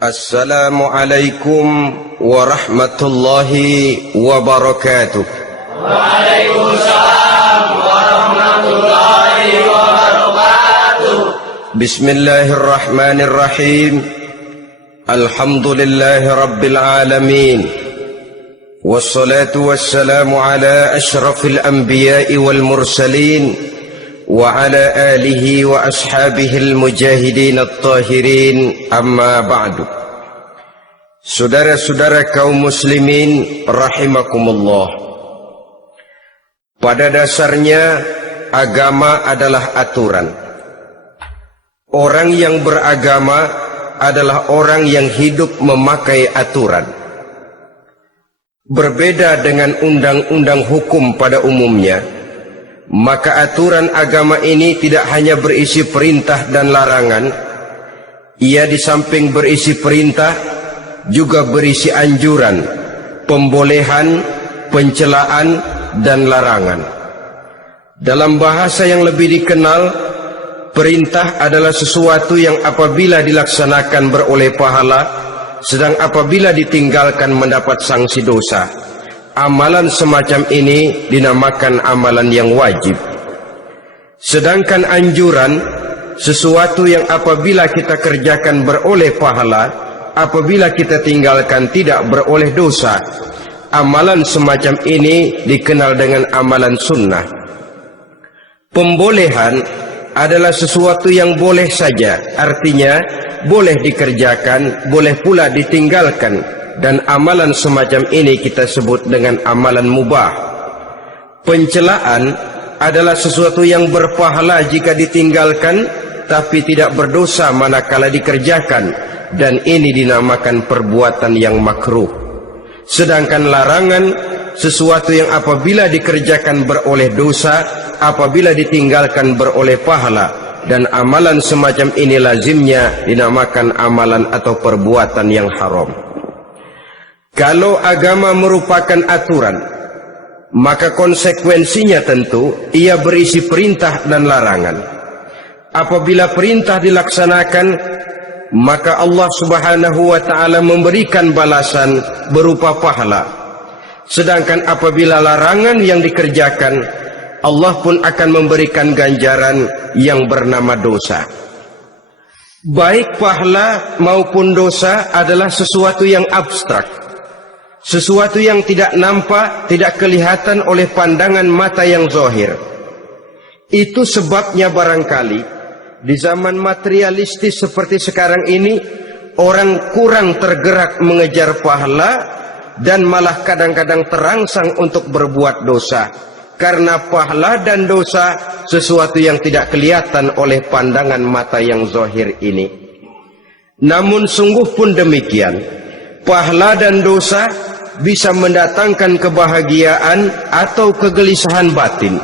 Assalamualaikum warahmatullahi wabarakatuh. Waalaikumsalam warahmatullahi wabarakatuh. Bismillahirrahmanirrahim. Alhamdulillahi rabbil alamin. Wassalatu wassalamu ala ashrafil anbiya'i wal mursalin wa ala alihi wa ashabihil mujahidin at-tahirin, amma ba'du. Saudara-saudara kaum muslimin rahimakumullah, pada dasarnya agama adalah aturan. Orang yang beragama adalah orang yang hidup memakai aturan. Berbeda dengan undang-undang hukum pada umumnya, maka aturan agama ini tidak hanya berisi perintah dan larangan. Ia di samping berisi perintah juga berisi anjuran, pembolehan, pencelaan, dan larangan. Dalam bahasa yang lebih dikenal, perintah adalah sesuatu yang apabila dilaksanakan beroleh pahala, sedang apabila ditinggalkan mendapat sanksi dosa. Amalan semacam ini dinamakan amalan yang wajib. Sedangkan anjuran, sesuatu yang apabila kita kerjakan beroleh pahala, apabila kita tinggalkan tidak beroleh dosa. Amalan semacam ini dikenal dengan amalan sunnah. Pembolehan adalah sesuatu yang boleh saja, artinya boleh dikerjakan, boleh pula ditinggalkan. Dan amalan semacam ini kita sebut dengan amalan mubah. Pencelaan adalah sesuatu yang berpahala jika ditinggalkan, tapi tidak berdosa manakala dikerjakan, dan ini dinamakan perbuatan yang makruh. Sedangkan larangan, sesuatu yang apabila dikerjakan beroleh dosa, apabila ditinggalkan beroleh pahala, dan amalan semacam ini lazimnya dinamakan amalan atau perbuatan yang haram. Kalau agama merupakan aturan, maka konsekuensinya tentu ia berisi perintah dan larangan. Apabila perintah dilaksanakan, maka Allah Subhanahu wa ta'ala memberikan balasan berupa pahala. Sedangkan apabila larangan yang dikerjakan, Allah pun akan memberikan ganjaran yang bernama dosa. Baik pahala maupun dosa adalah sesuatu yang abstrak, sesuatu yang tidak nampak, tidak kelihatan oleh pandangan mata yang zahir. Itu sebabnya barangkali di zaman materialistis seperti sekarang ini, orang kurang tergerak mengejar pahala dan malah kadang-kadang terangsang untuk berbuat dosa. Karena pahala dan dosa sesuatu yang tidak kelihatan oleh pandangan mata yang zahir ini. Namun sungguh pun demikian, pahala dan dosa bisa mendatangkan kebahagiaan atau kegelisahan batin.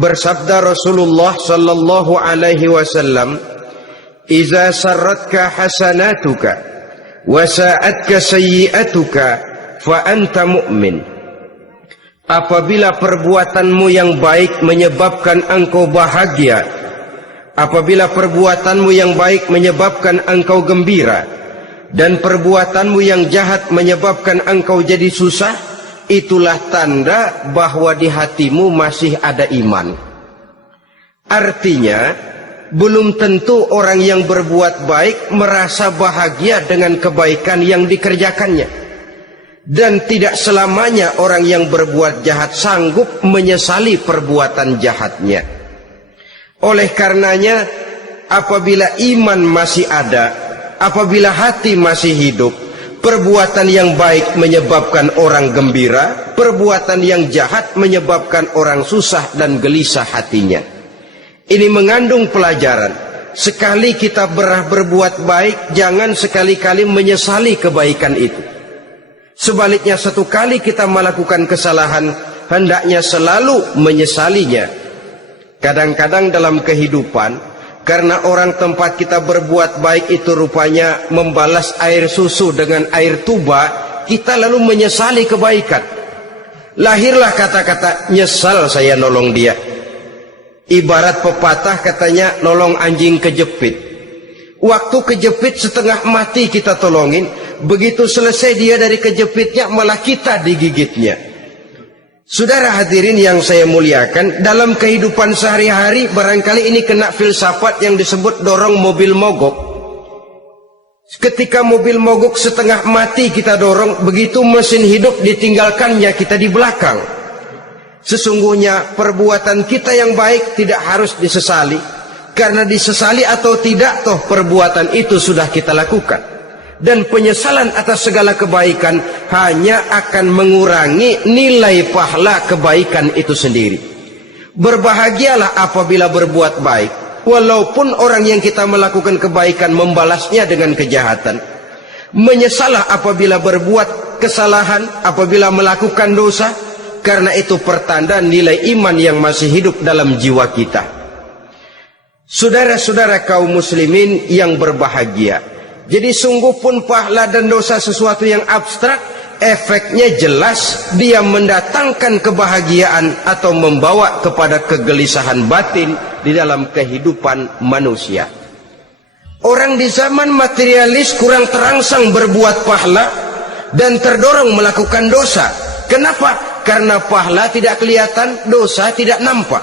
Bersabda Rasulullah sallallahu alaihi wasallam, "Iza sarratka hasanatuka wa sa'atka sayyi'atuka fa anta mu'min." Apabila perbuatanmu yang baik menyebabkan engkau bahagia, apabila perbuatanmu yang baik menyebabkan engkau gembira, dan perbuatanmu yang jahat menyebabkan engkau jadi susah, itulah tanda bahwa di hatimu masih ada iman. Artinya, belum tentu orang yang berbuat baik merasa bahagia dengan kebaikan yang dikerjakannya. Dan tidak selamanya orang yang berbuat jahat sanggup menyesali perbuatan jahatnya. Oleh karenanya, apabila iman masih ada, apabila hati masih hidup, perbuatan yang baik menyebabkan orang gembira, perbuatan yang jahat menyebabkan orang susah dan gelisah hatinya. Ini mengandung pelajaran. Sekali kita berbuat baik, jangan sekali-kali menyesali kebaikan itu. Sebaliknya, satu kali kita melakukan kesalahan, hendaknya selalu menyesalinya. Kadang-kadang dalam kehidupan, karena orang tempat kita berbuat baik itu rupanya membalas air susu dengan air tuba, kita lalu menyesali kebaikan. Lahirlah kata-kata, nyesal saya nolong dia. Ibarat pepatah katanya, nolong anjing kejepit. Waktu kejepit setengah mati kita tolongin, begitu selesai dia dari kejepitnya malah kita digigitnya. Saudara hadirin yang saya muliakan, dalam kehidupan sehari-hari barangkali ini kena filsafat yang disebut dorong mobil mogok. Ketika mobil mogok setengah mati kita dorong, begitu mesin hidup ditinggalkannya kita di belakang. Sesungguhnya perbuatan kita yang baik tidak harus disesali, karena disesali atau tidak toh perbuatan itu sudah kita lakukan. Dan penyesalan atas segala kebaikan hanya akan mengurangi nilai pahala kebaikan itu sendiri. Berbahagialah apabila berbuat baik, walaupun orang yang kita melakukan kebaikan membalasnya dengan kejahatan. Menyesalah apabila berbuat kesalahan, apabila melakukan dosa, karena itu pertanda nilai iman yang masih hidup dalam jiwa kita. Saudara-saudara kaum muslimin yang berbahagia, jadi sungguh pun pahala dan dosa sesuatu yang abstrak, efeknya jelas dia mendatangkan kebahagiaan atau membawa kepada kegelisahan batin di dalam kehidupan manusia. Orang di zaman materialis kurang terangsang berbuat pahala dan terdorong melakukan dosa. Kenapa? Karena pahala tidak kelihatan, dosa tidak nampak.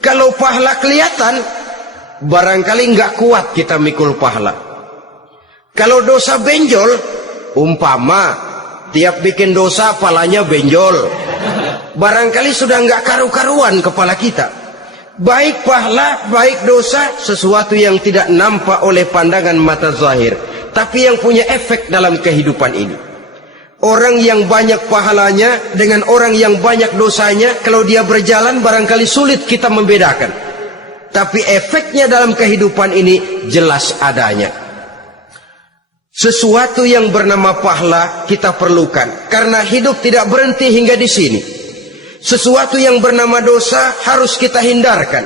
Kalau pahala kelihatan, barangkali nggak kuat kita mikul pahala. Kalau dosa benjol, umpama tiap bikin dosa palanya benjol, barangkali sudah nggak karu-karuan kepala kita. Baik pahala, baik dosa, sesuatu yang tidak nampak oleh pandangan mata zahir, tapi yang punya efek dalam kehidupan ini. Orang yang banyak pahalanya dengan orang yang banyak dosanya, kalau dia berjalan barangkali sulit kita membedakan. Tapi efeknya dalam kehidupan ini jelas adanya. Sesuatu yang bernama pahala kita perlukan, karena hidup tidak berhenti hingga di sini. Sesuatu yang bernama dosa harus kita hindarkan,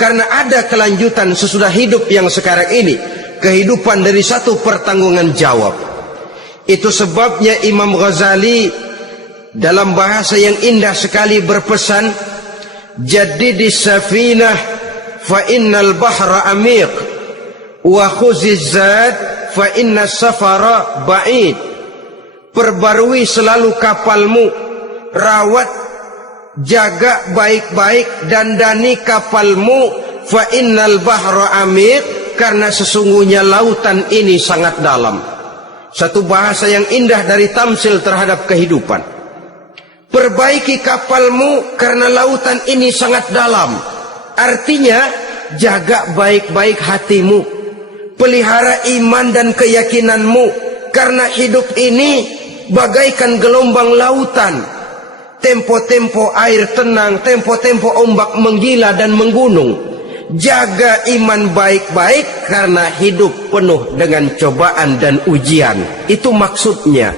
karena ada kelanjutan sesudah hidup yang sekarang ini, kehidupan dari satu pertanggungan jawab. Itu sebabnya Imam Ghazali dalam bahasa yang indah sekali berpesan, "Jaddidis safinah fa innal bahra amiq wa khuziz zad fa inna safara ba'id." Perbarui selalu kapalmu, rawat, jaga baik-baik, dandani kapalmu, fa innal bahra amiq, karena sesungguhnya lautan ini sangat dalam. Satu bahasa yang indah dari tamsil terhadap kehidupan. Perbaiki kapalmu karena lautan ini sangat dalam. Artinya jaga baik-baik hatimu, pelihara iman dan keyakinanmu, karena hidup ini bagaikan gelombang lautan. Tempo-tempo air tenang, tempo-tempo ombak menggila dan menggunung. Jaga iman baik-baik karena hidup penuh dengan cobaan dan ujian. Itu maksudnya.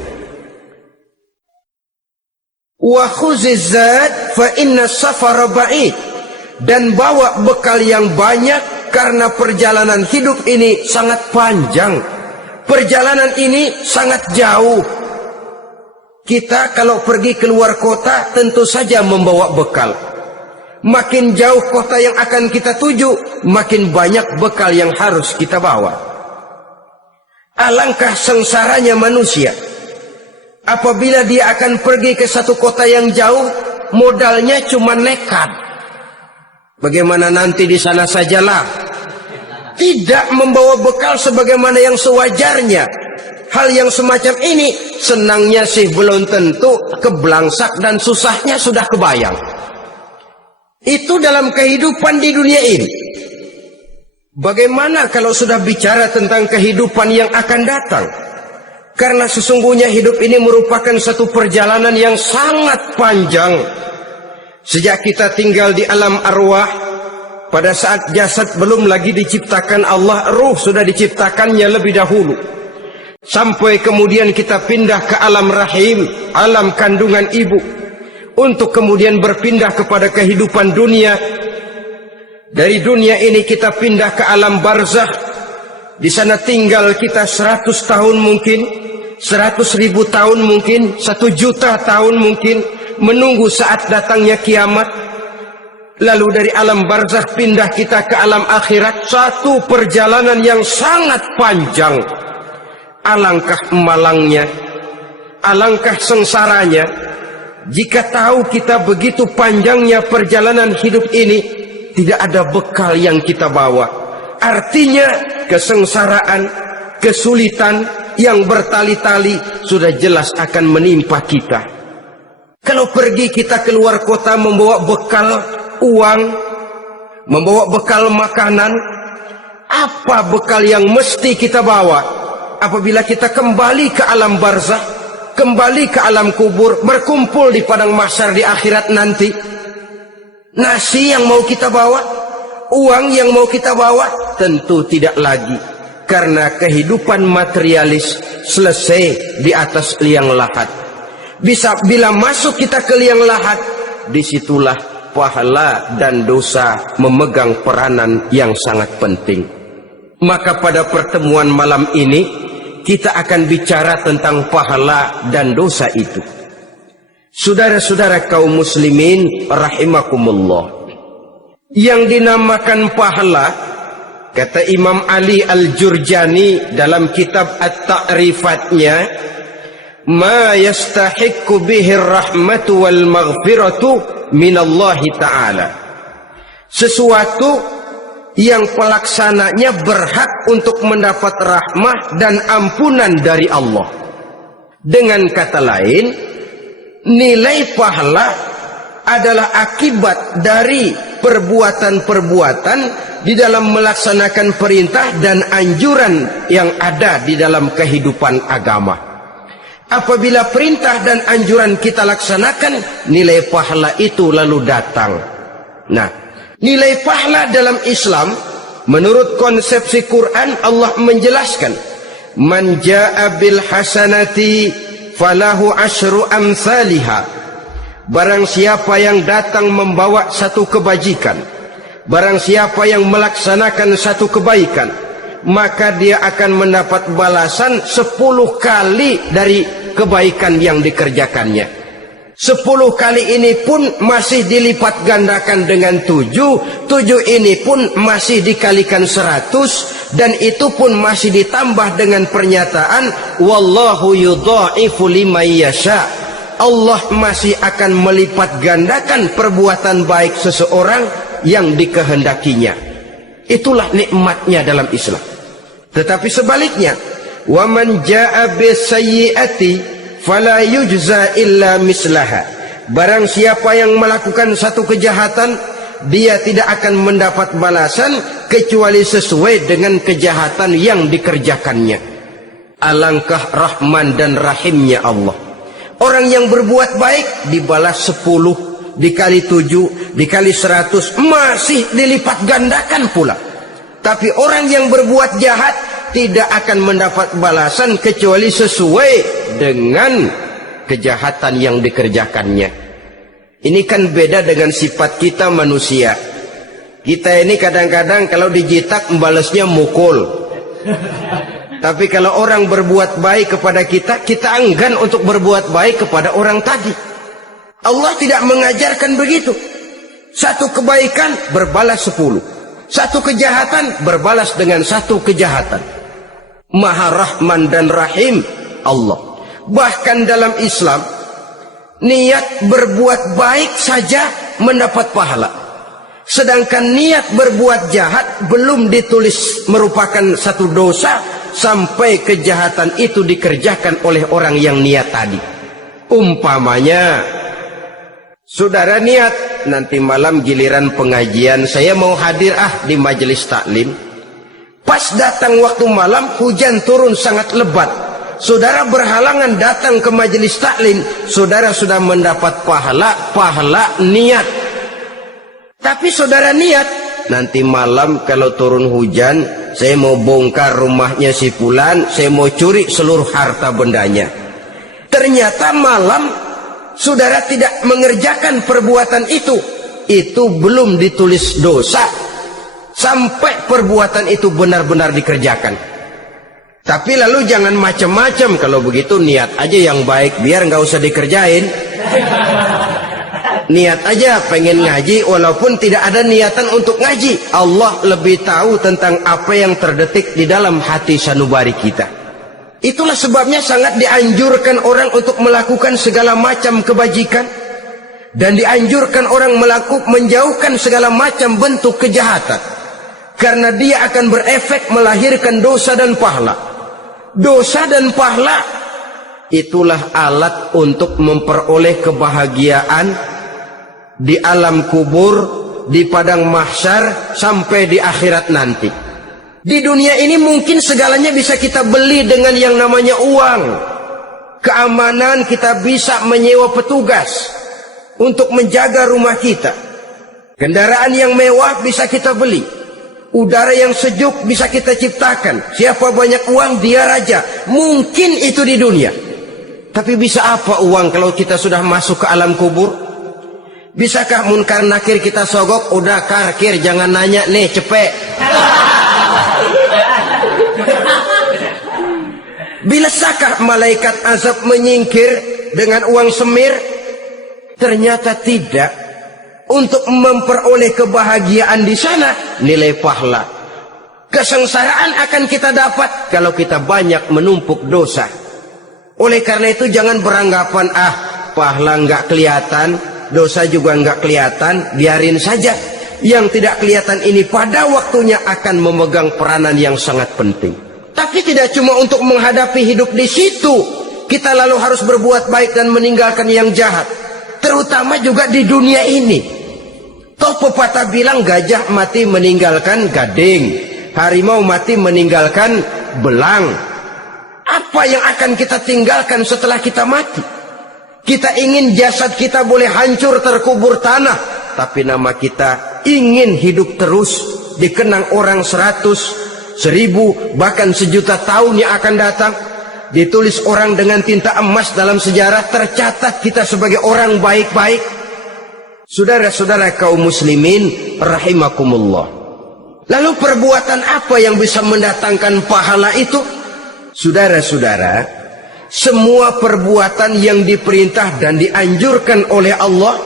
Wa khuziz zad fa inna safara ba'id. Dan bawa bekal yang banyak karena perjalanan hidup ini sangat panjang. Perjalanan ini sangat jauh. Kita kalau pergi keluar kota tentu saja membawa bekal. Makin jauh kota yang akan kita tuju, makin banyak bekal yang harus kita bawa. Alangkah sengsaranya manusia apabila dia akan pergi ke satu kota yang jauh, modalnya cuma nekat. Bagaimana nanti di sana sajalah. Tidak membawa bekal sebagaimana yang sewajarnya. Hal yang semacam ini senangnya sih belum tentu, keblangsak dan susahnya sudah kebayang. Itu dalam kehidupan di dunia ini. Bagaimana kalau sudah bicara tentang kehidupan yang akan datang? Karena sesungguhnya hidup ini merupakan satu perjalanan yang sangat panjang. Sejak kita tinggal di alam arwah, pada saat jasad belum lagi diciptakan Allah, ruh sudah diciptakannya lebih dahulu. Sampai kemudian kita pindah ke alam rahim, alam kandungan ibu. Untuk kemudian berpindah kepada kehidupan dunia. Dari dunia ini kita pindah ke alam barzakh. Di sana tinggal kita 100 tahun mungkin, 100.000 tahun mungkin, 1 juta tahun mungkin, menunggu saat datangnya kiamat. Lalu dari alam barzakh pindah kita ke alam akhirat, satu perjalanan yang sangat panjang. Alangkah malangnya, alangkah sengsaranya jika tahu kita begitu panjangnya perjalanan hidup ini, tidak ada bekal yang kita bawa. Artinya kesengsaraan, kesulitan yang bertali-tali sudah jelas akan menimpa kita. Kalau pergi kita keluar kota membawa bekal uang, membawa bekal makanan, apa bekal yang mesti kita bawa apabila kita kembali ke alam barzakh, kembali ke alam kubur, berkumpul di padang mahsyar di akhirat nanti? Nasi yang mau kita bawa, uang yang mau kita bawa? Tentu tidak lagi, karena kehidupan materialis selesai di atas liang lahat. Bila masuk kita ke liang lahat, disitulah pahala dan dosa memegang peranan yang sangat penting. Maka pada pertemuan malam ini kita akan bicara tentang pahala dan dosa itu. Saudara-saudara kaum muslimin rahimakumullah, yang dinamakan pahala, kata Imam Ali Al-Jurjani dalam kitab At-Ta'rifatnya, ma yastahiqqu bihi rahmatu wal maghfiratu minallahi ta'ala, sesuatu yang pelaksananya berhak untuk mendapat rahmah dan ampunan dari Allah. Dengan kata lain, nilai pahala adalah akibat dari perbuatan-perbuatan di dalam melaksanakan perintah dan anjuran yang ada di dalam kehidupan agama. Apabila perintah dan anjuran kita laksanakan, nilai pahala itu lalu datang. Nah, nilai pahala dalam Islam menurut konsepsi Quran, Allah menjelaskan, man jaa bil hasanati falahu asyru amsalihha. Barang siapa yang datang membawa satu kebajikan, barang siapa yang melaksanakan satu kebaikan, maka dia akan mendapat balasan 10 kali dari kebaikan yang dikerjakannya. 10 kali ini pun masih dilipat gandakan dengan 7 ini pun masih dikalikan 100, dan itu pun masih ditambah dengan pernyataan wallahu yudha'ifu liman yasha. Allah masih akan melipat gandakan perbuatan baik seseorang yang dikehendakinya. Itulah nikmatnya dalam Islam. Tetapi sebaliknya, wa man jaa bisayyi'ati fala yujza illa mislaha. Barang siapa yang melakukan satu kejahatan, dia tidak akan mendapat balasan kecuali sesuai dengan kejahatan yang dikerjakannya. Alangkah rahman dan rahimnya Allah. Orang yang berbuat baik dibalas 10, dikali 7, dikali 100, masih dilipat gandakan pula. Tapi orang yang berbuat jahat tidak akan mendapat balasan kecuali sesuai dengan kejahatan yang dikerjakannya. Ini kan beda dengan sifat kita manusia. Kita ini kadang-kadang kalau dijitak membalasnya mukul. Tapi kalau orang berbuat baik kepada kita, kita enggan untuk berbuat baik kepada orang tadi. Allah tidak mengajarkan begitu. Satu kebaikan berbalas 10, satu kejahatan berbalas dengan satu kejahatan. Maha Rahman dan Rahim Allah. Bahkan dalam Islam, niat berbuat baik saja mendapat pahala, sedangkan niat berbuat jahat belum ditulis merupakan satu dosa sampai kejahatan itu dikerjakan oleh orang yang niat tadi. Umpamanya, saudara niat nanti malam giliran pengajian saya mau hadir di majelis taklim. Pas datang waktu malam, hujan turun sangat lebat. Saudara berhalangan datang ke majelis taklim, saudara sudah mendapat pahala niat. Tapi saudara niat, nanti malam kalau turun hujan, saya mau bongkar rumahnya si fulan, saya mau curi seluruh harta bendanya. Ternyata malam saudara tidak mengerjakan perbuatan itu belum ditulis dosa sampai perbuatan itu benar-benar dikerjakan. Tapi lalu jangan macam-macam, kalau begitu niat aja yang baik biar nggak usah dikerjain. niat aja pengen ngaji walaupun tidak ada niatan untuk ngaji. Allah lebih tahu tentang apa yang terdetik di dalam hati sanubari kita. Itulah sebabnya sangat dianjurkan orang untuk melakukan segala macam kebajikan, dan dianjurkan orang menjauhkan segala macam bentuk kejahatan, karena dia akan berefek melahirkan dosa dan pahala. Dosa dan pahala itulah alat untuk memperoleh kebahagiaan di alam kubur, di padang mahsyar, sampai di akhirat nanti. Di dunia ini mungkin segalanya bisa kita beli dengan yang namanya uang. Keamanan kita bisa menyewa petugas untuk menjaga rumah kita. Kendaraan yang mewah bisa kita beli. Udara yang sejuk bisa kita ciptakan. Siapa banyak uang dia raja. Mungkin itu di dunia. Tapi bisa apa uang kalau kita sudah masuk ke alam kubur? Bisakah munkar nakir kita sogok? Udah karkir, jangan nanya nih, cepet. Bisakah malaikat azab menyingkir dengan uang semir? Ternyata tidak. Untuk memperoleh kebahagiaan di sana, nilai pahala. Kesengsaraan akan kita dapat kalau kita banyak menumpuk dosa. Oleh karena itu jangan beranggapan, pahala nggak kelihatan, dosa juga nggak kelihatan, biarin saja. Yang tidak kelihatan ini pada waktunya akan memegang peranan yang sangat penting. Tapi tidak cuma untuk menghadapi hidup di situ, kita lalu harus berbuat baik dan meninggalkan yang jahat. Terutama juga di dunia ini. Toh pepatah bilang gajah mati meninggalkan gading, harimau mati meninggalkan belang. Apa yang akan kita tinggalkan setelah kita mati? Kita ingin jasad kita boleh hancur terkubur tanah, tapi nama kita ingin hidup terus, dikenang orang 100, 1000, bahkan 1.000.000 tahun yang akan datang. Ditulis orang dengan tinta emas dalam sejarah, tercatat kita sebagai orang baik-baik. Saudara-saudara kaum muslimin rahimakumullah. Lalu perbuatan apa yang bisa mendatangkan pahala itu? Saudara-saudara, semua perbuatan yang diperintah dan dianjurkan oleh Allah,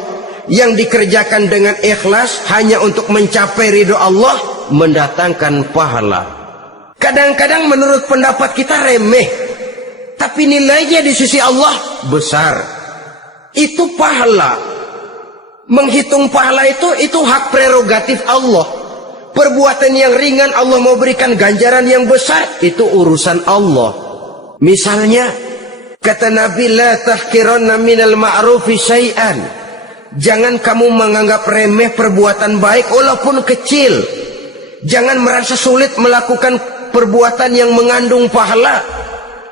yang dikerjakan dengan ikhlas hanya untuk mencapai ridho Allah, mendatangkan pahala. Kadang-kadang menurut pendapat kita remeh, tapi nilainya di sisi Allah besar. Itu pahala. Menghitung pahala itu hak prerogatif Allah. Perbuatan yang ringan Allah mau berikan ganjaran yang besar, itu urusan Allah. Misalnya kata Nabi, la tahqiranna minal ma'rufi syai'an. Jangan kamu menganggap remeh perbuatan baik walaupun kecil. Jangan merasa sulit melakukan perbuatan yang mengandung pahala.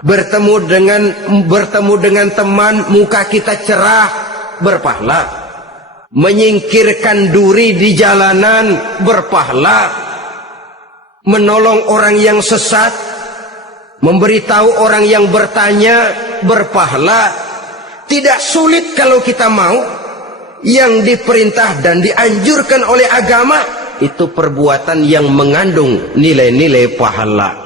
Bertemu dengan teman, muka kita cerah, berpahala. Menyingkirkan duri di jalanan, berpahala. Menolong orang yang sesat, memberitahu orang yang bertanya, berpahala. Tidak sulit kalau kita mau. Yang diperintah dan dianjurkan oleh agama, itu perbuatan yang mengandung nilai-nilai pahala.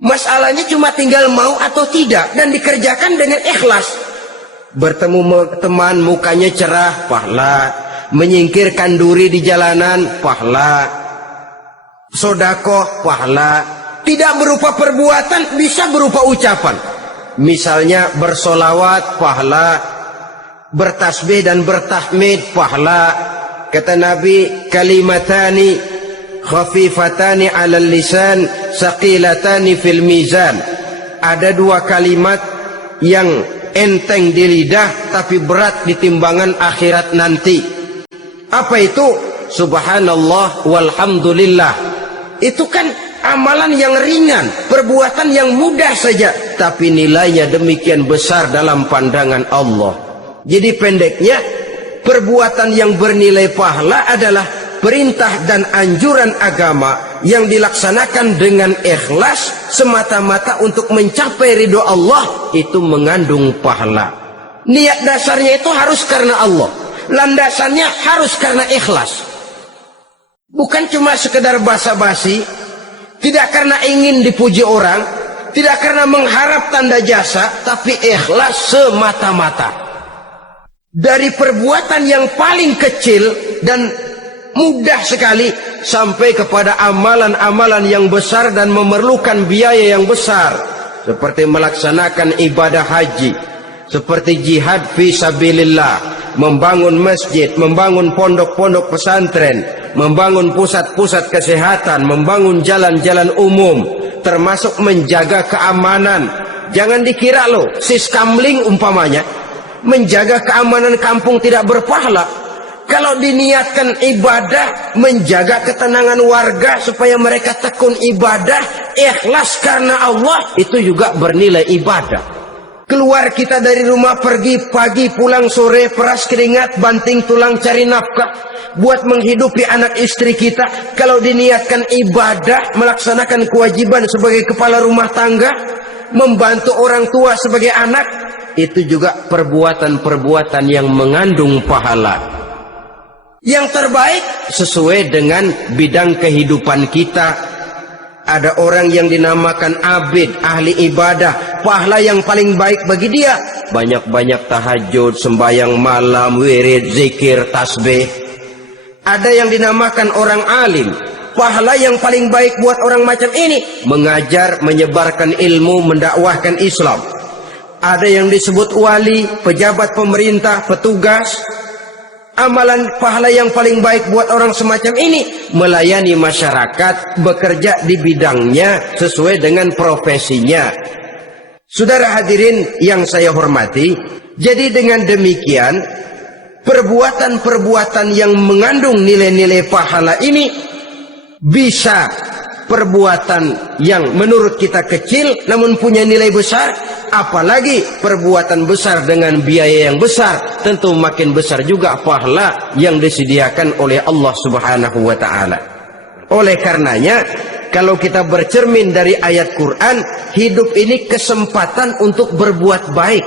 Masalahnya cuma tinggal mau atau tidak, dan dikerjakan dengan ikhlas. Bertemu teman, mukanya cerah, pahala. Menyingkirkan duri di jalanan, pahala. Sodakoh, pahala. Tidak berupa perbuatan, bisa berupa ucapan. Misalnya bersolawat, pahala. Bertasbih dan bertahmid, pahala. Kata Nabi, kalimatani khafifatani 'alal lisan, saqilatani fil mizan. Ada dua kalimat yang enteng di lidah tapi berat di timbangan akhirat nanti. Apa itu? Subhanallah walhamdulillah. Itu kan amalan yang ringan, perbuatan yang mudah saja, tapi nilainya demikian besar dalam pandangan Allah. Jadi pendeknya, perbuatan yang bernilai pahala adalah perintah dan anjuran agama yang dilaksanakan dengan ikhlas semata-mata untuk mencapai ridho Allah, itu mengandung pahala. Niat dasarnya itu harus karena Allah, landasannya harus karena ikhlas. Bukan cuma sekedar basa-basi, tidak karena ingin dipuji orang, tidak karena mengharap tanda jasa, tapi ikhlas semata-mata. Dari perbuatan yang paling kecil dan mudah sekali sampai kepada amalan-amalan yang besar dan memerlukan biaya yang besar, seperti melaksanakan ibadah haji, seperti jihad fi sabilillah, membangun masjid, membangun pondok-pondok pesantren, membangun pusat-pusat kesehatan, membangun jalan-jalan umum, termasuk menjaga keamanan. Jangan dikira loh siskamling umpamanya menjaga keamanan kampung tidak berpahala. Kalau diniatkan ibadah, menjaga ketenangan warga supaya mereka tekun ibadah, ikhlas karena Allah, itu juga bernilai ibadah. Keluar kita dari rumah, pergi pagi, pulang sore, peras keringat, banting tulang cari nafkah buat menghidupi anak istri kita. Kalau diniatkan ibadah, melaksanakan kewajiban sebagai kepala rumah tangga, membantu orang tua sebagai anak, itu juga perbuatan-perbuatan yang mengandung pahala. Yang terbaik sesuai dengan bidang kehidupan kita. Ada orang yang dinamakan abid, ahli ibadah, pahala yang paling baik bagi dia banyak-banyak tahajud, sembahyang malam, wirid, zikir, tasbih. Ada yang dinamakan orang alim, pahala yang paling baik buat orang macam ini mengajar, menyebarkan ilmu, mendakwahkan Islam. Ada yang disebut wali, pejabat pemerintah, petugas. Amalan pahala yang paling baik buat orang semacam ini melayani masyarakat, bekerja di bidangnya sesuai dengan profesinya. Saudara hadirin yang saya hormati, jadi dengan demikian perbuatan-perbuatan yang mengandung nilai-nilai pahala ini bisa perbuatan yang menurut kita kecil namun punya nilai besar, apalagi perbuatan besar dengan biaya yang besar, tentu makin besar juga pahala yang disediakan oleh Allah Subhanahu wa taala. Oleh karenanya, kalau kita bercermin dari ayat Quran, hidup ini kesempatan untuk berbuat baik.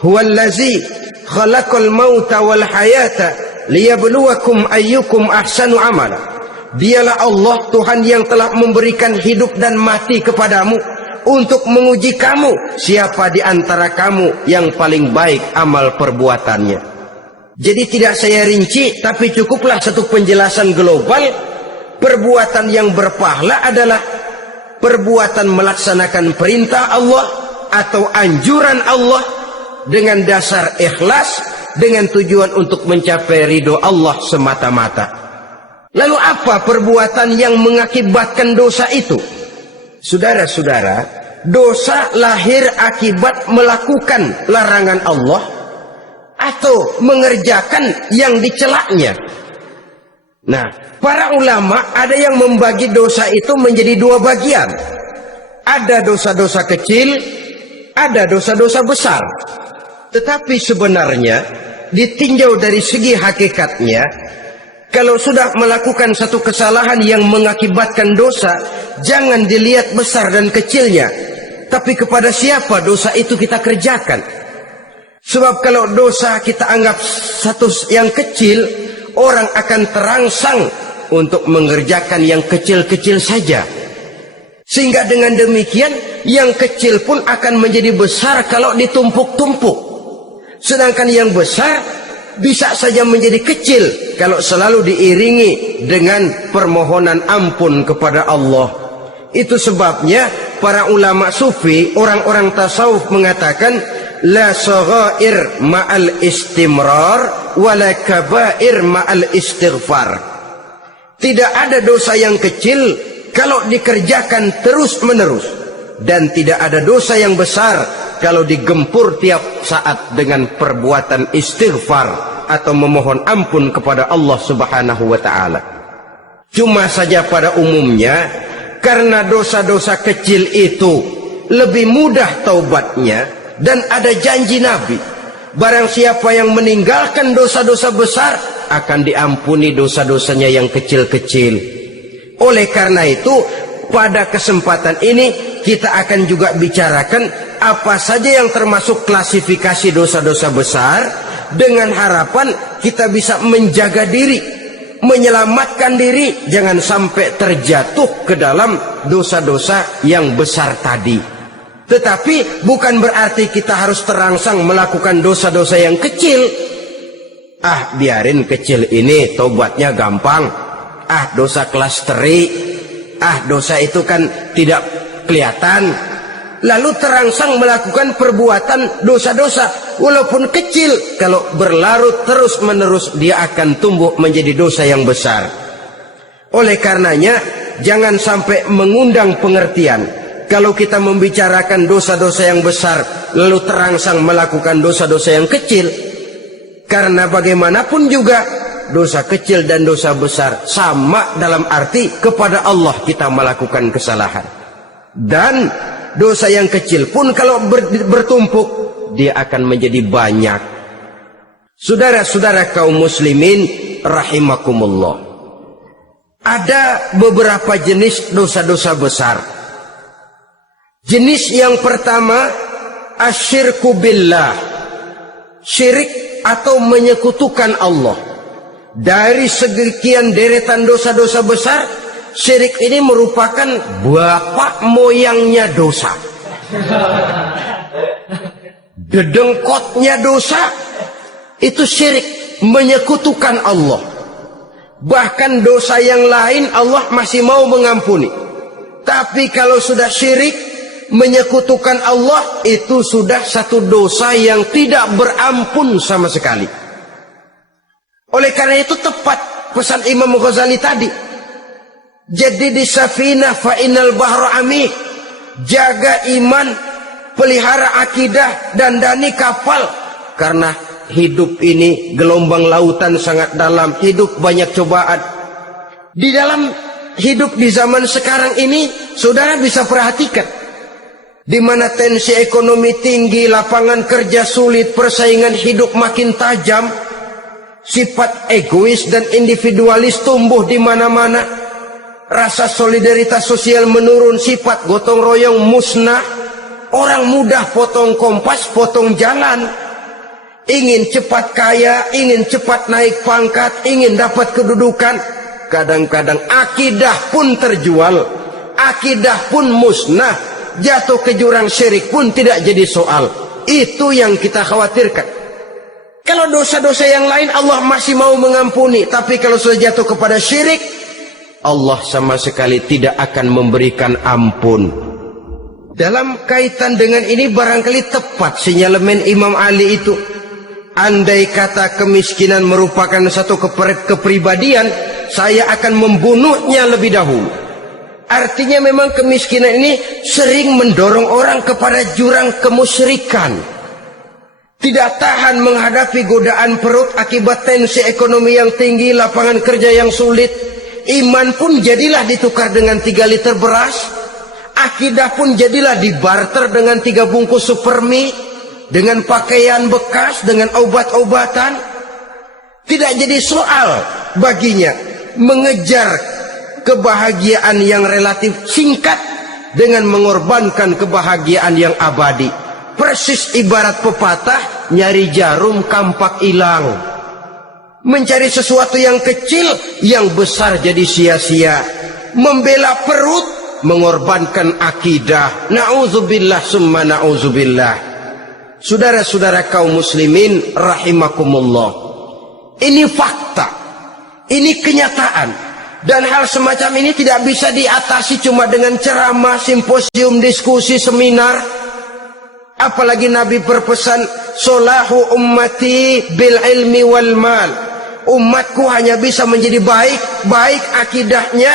Huwallazi khalaqal mauta wal hayata liyabluwakum ayyukum ahsanu amala. Dialah Allah, Tuhan yang telah memberikan hidup dan mati kepadamu untuk menguji kamu, siapa di antara kamu yang paling baik amal perbuatannya. Jadi tidak saya rinci, tapi cukuplah satu penjelasan global. Perbuatan yang berpahala adalah perbuatan melaksanakan perintah Allah atau anjuran Allah dengan dasar ikhlas, dengan tujuan untuk mencapai ridho Allah semata-mata. Lalu apa perbuatan yang mengakibatkan dosa itu? Saudara-saudara, dosa lahir akibat melakukan larangan Allah atau mengerjakan yang dicelaknya. Nah, para ulama ada yang membagi dosa itu menjadi dua bagian. Ada dosa-dosa kecil, ada dosa-dosa besar. Tetapi sebenarnya ditinjau dari segi hakikatnya, kalau sudah melakukan satu kesalahan yang mengakibatkan dosa, jangan dilihat besar dan kecilnya, tapi kepada siapa dosa itu kita kerjakan. Sebab kalau dosa kita anggap satu yang kecil, orang akan terangsang untuk mengerjakan yang kecil-kecil saja. Sehingga dengan demikian, yang kecil pun akan menjadi besar kalau ditumpuk-tumpuk. Sedangkan yang besar bisa saja menjadi kecil kalau selalu diiringi dengan permohonan ampun kepada Allah. Itu sebabnya para ulama sufi, orang-orang tasawuf mengatakan la saghair ma'al istimrar wala kabair ma'al istighfar. Tidak ada dosa yang kecil kalau dikerjakan terus-menerus, dan tidak ada dosa yang besar kalau digempur tiap saat dengan perbuatan istighfar atau memohon ampun kepada Allah Subhanahu wa taala. Cuma saja pada umumnya, karena dosa-dosa kecil itu lebih mudah taubatnya, dan ada janji Nabi, barang siapa yang meninggalkan dosa-dosa besar akan diampuni dosa-dosanya yang kecil-kecil. Oleh karena itu, pada kesempatan ini kita akan juga bicarakan apa saja yang termasuk klasifikasi dosa-dosa besar, dengan harapan kita bisa menjaga diri, menyelamatkan diri, jangan sampai terjatuh ke dalam dosa-dosa yang besar tadi. Tetapi bukan berarti kita harus terangsang melakukan dosa-dosa yang kecil. Ah, biarin kecil ini, tobatnya gampang. Ah, dosa kelas teri. Ah, dosa itu kan tidak kelihatan. Lalu terangsang melakukan perbuatan dosa-dosa walaupun kecil. Kalau berlarut terus menerus, dia akan tumbuh menjadi dosa yang besar. Oleh karenanya, jangan sampai mengundang pengertian kalau kita membicarakan dosa-dosa yang besar lalu terangsang melakukan dosa-dosa yang kecil. Karena bagaimanapun juga dosa kecil dan dosa besar sama dalam arti kepada Allah kita melakukan kesalahan. Dan dosa yang kecil pun kalau bertumpuk, dia akan menjadi banyak. Saudara-saudara kaum muslimin rahimakumullah, ada beberapa jenis dosa-dosa besar. Jenis yang pertama, asyirku billah, syirik atau menyekutukan Allah. Dari sekian deretan dosa-dosa besar, syirik ini merupakan bapak moyangnya dosa. Dedengkotnya dosa itu syirik, menyekutukan Allah. Bahkan dosa yang lain Allah masih mau mengampuni. Tapi kalau sudah syirik, menyekutukan Allah, itu sudah satu dosa yang tidak berampun sama sekali. Oleh karena itu tepat pesan Imam Ghazali tadi, jadi di safinah fa innal bahra amik, jaga iman, pelihara akidah, dandani kapal. Karena hidup ini gelombang lautan sangat dalam, hidup banyak cobaan. Di dalam hidup di zaman sekarang ini, saudara bisa perhatikan, di mana tensi ekonomi tinggi, lapangan kerja sulit, persaingan hidup makin tajam, sifat egois dan individualis tumbuh di mana-mana, rasa solidaritas sosial menurun, sifat gotong royong musnah, orang mudah potong kompas, potong jalan, ingin cepat kaya, ingin cepat naik pangkat, ingin dapat kedudukan. Kadang-kadang akidah pun terjual, akidah pun musnah. Jatuh ke jurang syirik pun tidak jadi soal. Itu yang kita khawatirkan. Kalau dosa-dosa yang lain Allah masih mau mengampuni, tapi kalau sudah jatuh kepada syirik, Allah sama sekali tidak akan memberikan ampun. Dalam kaitan dengan ini barangkali tepat sinyalemen Imam Ali itu. Andai kata kemiskinan merupakan satu kepribadian, saya akan membunuhnya lebih dahulu. Artinya memang kemiskinan ini sering mendorong orang kepada jurang kemusyrikan. Tidak tahan menghadapi godaan perut akibat tensi ekonomi yang tinggi, lapangan kerja yang sulit. Iman pun jadilah ditukar dengan 3 liter beras. Akidah pun jadilah dibarter dengan 3 bungkus supermi, dengan pakaian bekas, dengan obat-obatan. Tidak jadi soal baginya mengejar kebahagiaan yang relatif singkat dengan mengorbankan kebahagiaan yang abadi. Persis ibarat pepatah, nyari jarum kampak hilang. Mencari sesuatu yang kecil, yang besar jadi sia-sia. Membela perut, mengorbankan akidah. Na'udzubillah summa na'udzubillah. Saudara-saudara kaum muslimin rahimakumullah, ini fakta, ini kenyataan. Dan hal semacam ini tidak bisa diatasi cuma dengan ceramah, simposium, diskusi, seminar. Apalagi Nabi berpesan, solahu ummati bil ilmi wal mal. Umatku hanya bisa menjadi baik akidahnya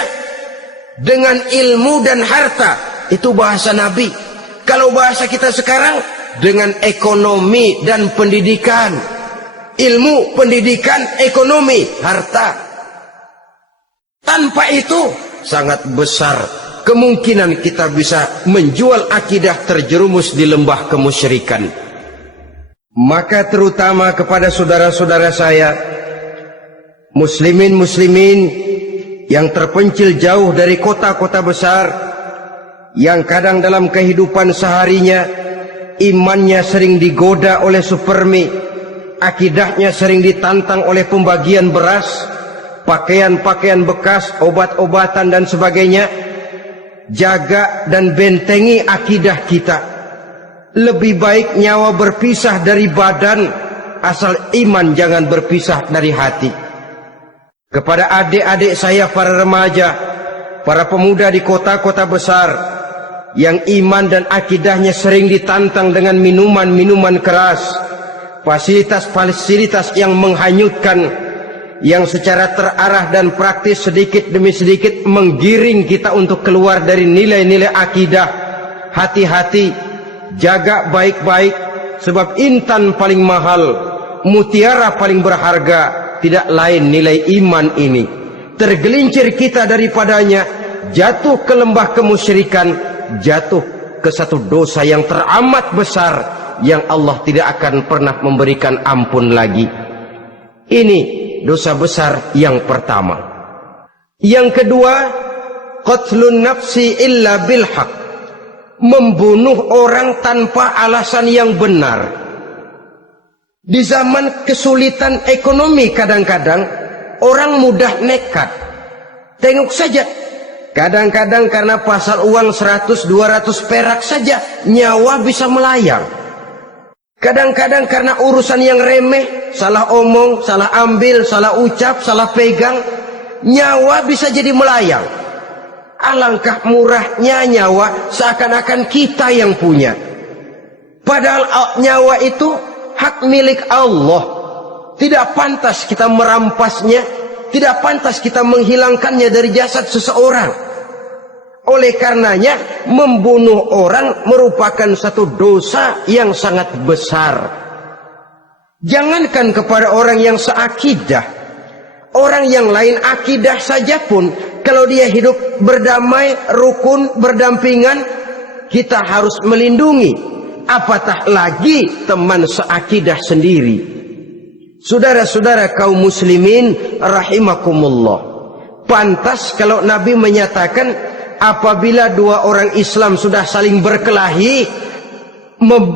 dengan ilmu dan harta. Itu bahasa Nabi. Kalau bahasa kita sekarang, dengan ekonomi dan pendidikan. Ilmu, pendidikan, ekonomi, harta. Tanpa itu sangat besar kemungkinan kita bisa menjual akidah terjerumus di lembah kemusyrikan. Maka terutama kepada saudara-saudara saya, muslimin yang terpencil jauh dari kota-kota besar, yang kadang dalam kehidupan seharinya imannya sering digoda oleh supermi, akidahnya sering ditantang oleh pembagian beras, pakaian-pakaian bekas, obat-obatan dan sebagainya. Jaga dan bentengi akidah kita. Lebih baik nyawa berpisah dari badan asal iman jangan berpisah dari hati. Kepada adik-adik saya para remaja, para pemuda di kota-kota besar yang iman dan akidahnya sering ditantang dengan minuman-minuman keras, fasilitas-fasilitas yang menghanyutkan, yang secara terarah dan praktis sedikit demi sedikit menggiring kita untuk keluar dari nilai-nilai akidah. Hati-hati, jaga baik-baik, sebab intan paling mahal, mutiara paling berharga tidak lain nilai iman ini. Tergelincir kita daripadanya, jatuh ke lembah kemusyrikan, jatuh ke satu dosa yang teramat besar yang Allah tidak akan pernah memberikan ampun lagi. Ini dosa besar yang pertama. Yang kedua, qatlun nafsi illa bil haq, membunuh orang tanpa alasan yang benar. Di zaman kesulitan ekonomi kadang-kadang orang mudah nekat. Tengok saja, kadang-kadang karena pasar uang 100-200 perak saja nyawa bisa melayang. Kadang-kadang karena urusan yang remeh, salah omong, salah ambil, salah ucap, salah pegang, nyawa bisa jadi melayang. Alangkah murahnya nyawa, seakan-akan kita yang punya. Padahal nyawa itu hak milik Allah. Tidak pantas kita merampasnya, tidak pantas kita menghilangkannya dari jasad seseorang. Oleh karenanya, membunuh orang merupakan satu dosa yang sangat besar. Jangankan kepada orang yang seakidah, orang yang lain akidah saja pun, kalau dia hidup berdamai, rukun, berdampingan, kita harus melindungi. Apatah lagi teman seakidah sendiri. Saudara-saudara kaum muslimin rahimakumullah, pantas kalau Nabi menyatakan apabila dua orang Islam sudah saling berkelahi,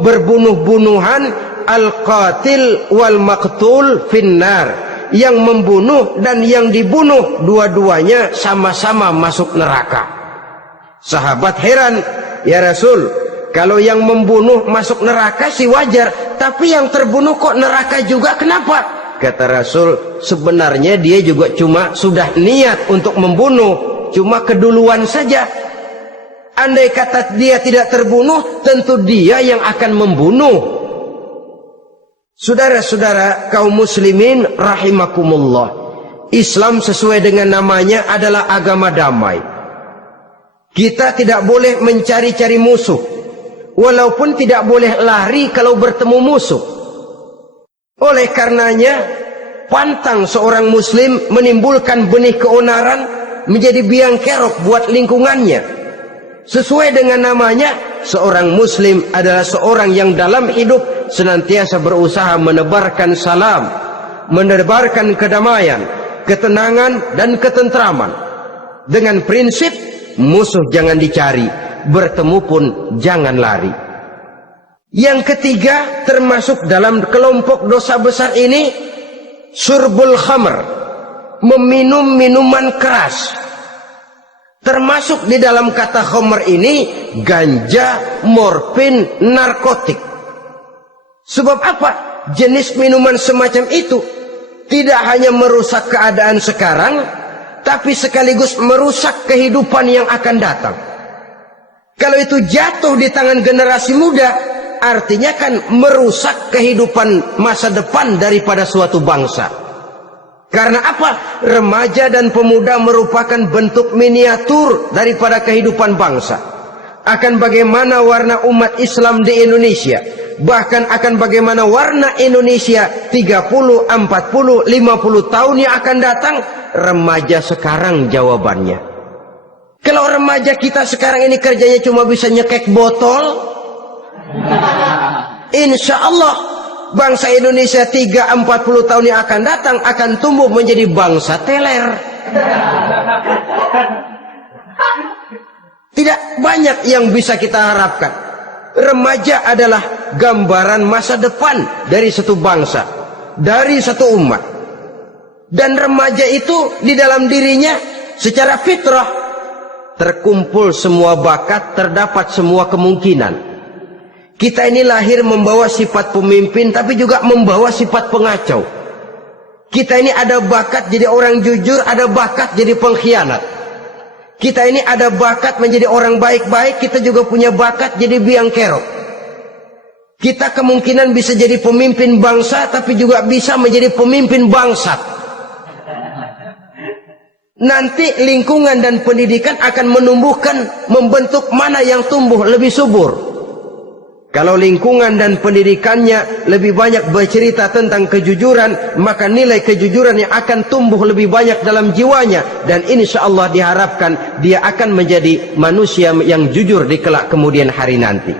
berbunuh-bunuhan, al-qatil wal maqtul finnar, yang membunuh dan yang dibunuh dua-duanya sama-sama masuk neraka. Sahabat heran, ya Rasul, kalau yang membunuh masuk neraka sih wajar, tapi yang terbunuh kok neraka juga, kenapa? Kata Rasul, sebenarnya dia juga cuma sudah niat untuk membunuh, cuma keduluan saja. Andai kata dia tidak terbunuh, tentu dia yang akan membunuh. Saudara-saudara kaum muslimin rahimakumullah, Islam sesuai dengan namanya adalah agama damai. Kita tidak boleh mencari-cari musuh, walaupun tidak boleh lari kalau bertemu musuh. Oleh karenanya, pantang seorang muslim menimbulkan benih keonaran menjadi biang kerok buat lingkungannya. Sesuai dengan namanya, seorang muslim adalah seorang yang dalam hidup senantiasa berusaha menebarkan salam, menebarkan kedamaian, ketenangan dan ketentraman. Dengan prinsip musuh jangan dicari, bertemu pun jangan lari. Yang ketiga, termasuk dalam kelompok dosa besar ini, syurbul khamr, meminum minuman keras. Termasuk di dalam kata khamr ini ganja, morfin, narkotik. Sebab apa? Jenis minuman semacam itu tidak hanya merusak keadaan sekarang, tapi sekaligus merusak kehidupan yang akan datang. Kalau itu jatuh di tangan generasi muda, artinya kan merusak kehidupan masa depan daripada suatu bangsa. Karena apa? Remaja dan pemuda merupakan bentuk miniatur daripada kehidupan bangsa. Akan bagaimana warna umat Islam di Indonesia, bahkan akan bagaimana warna Indonesia 30, 40, 50 tahun yang akan datang, remaja sekarang jawabannya. Kalau remaja kita sekarang ini kerjanya cuma bisa nyekek botol, insya Allah bangsa Indonesia 30-40 tahun yang akan datang akan tumbuh menjadi bangsa teler. Tidak banyak yang bisa kita harapkan. Remaja adalah gambaran masa depan dari satu bangsa, dari satu umat. Dan remaja itu di dalam dirinya secara fitrah terkumpul semua bakat, terdapat semua kemungkinan. Kita ini lahir membawa sifat pemimpin, tapi juga membawa sifat pengacau. Kita ini ada bakat jadi orang jujur, ada bakat jadi pengkhianat. Kita ini ada bakat menjadi orang baik-baik, kita juga punya bakat jadi biang kerok. Kita kemungkinan bisa jadi pemimpin bangsa, tapi juga bisa menjadi pemimpin bangsat. Nanti lingkungan dan pendidikan akan menumbuhkan, membentuk mana yang tumbuh lebih subur. Kalau lingkungan dan pendidikannya lebih banyak bercerita tentang kejujuran, maka nilai kejujuran yang akan tumbuh lebih banyak dalam jiwanya. Dan insya Allah diharapkan dia akan menjadi manusia yang jujur di kelak kemudian hari nanti.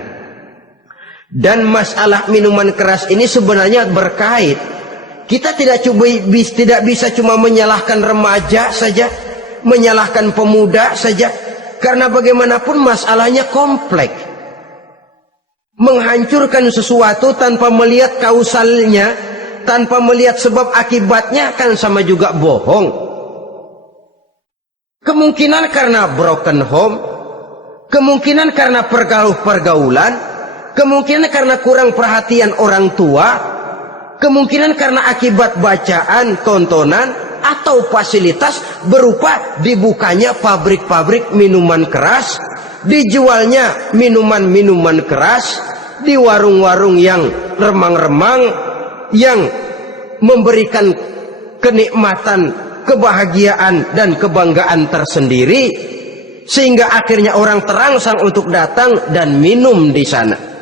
Dan masalah minuman keras ini sebenarnya berkait. Kita tidak bisa cuma menyalahkan remaja saja, menyalahkan pemuda saja. Karena bagaimanapun masalahnya kompleks. Menghancurkan sesuatu tanpa melihat kausalnya, tanpa melihat sebab akibatnya, kan sama juga bohong. Kemungkinan karena broken home, kemungkinan karena pergaulan, kemungkinan karena kurang perhatian orang tua, kemungkinan karena akibat bacaan, tontonan, atau fasilitas berupa dibukanya pabrik-pabrik minuman keras, dijualnya minuman-minuman keras di warung-warung yang remang-remang, yang memberikan kenikmatan, kebahagiaan dan kebanggaan tersendiri, sehingga akhirnya orang terangsang untuk datang dan minum di sana.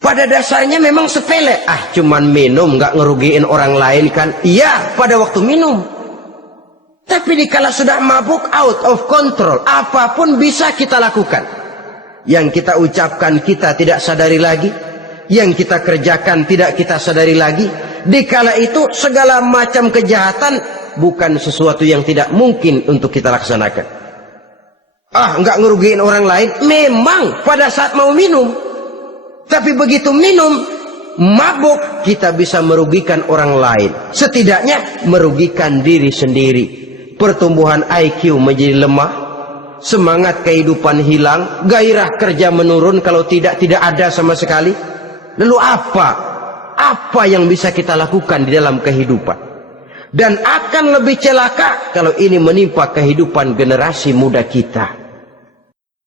Pada dasarnya memang sepele, cuman minum, nggak ngerugiin orang lain kan? Iya, pada waktu minum. Tapi dikala sudah mabuk, out of control, apapun bisa kita lakukan. Yang kita ucapkan kita tidak sadari lagi, yang kita kerjakan tidak kita sadari lagi. Dikala itu segala macam kejahatan bukan sesuatu yang tidak mungkin untuk kita laksanakan. Nggak ngerugiin orang lain, memang pada saat mau minum. Tapi begitu minum, mabuk, kita bisa merugikan orang lain. Setidaknya merugikan diri sendiri. Pertumbuhan IQ menjadi lemah, semangat kehidupan hilang, gairah kerja menurun, kalau tidak ada sama sekali. Lalu apa yang bisa kita lakukan di dalam kehidupan? Dan akan lebih celaka kalau ini menimpa kehidupan generasi muda kita.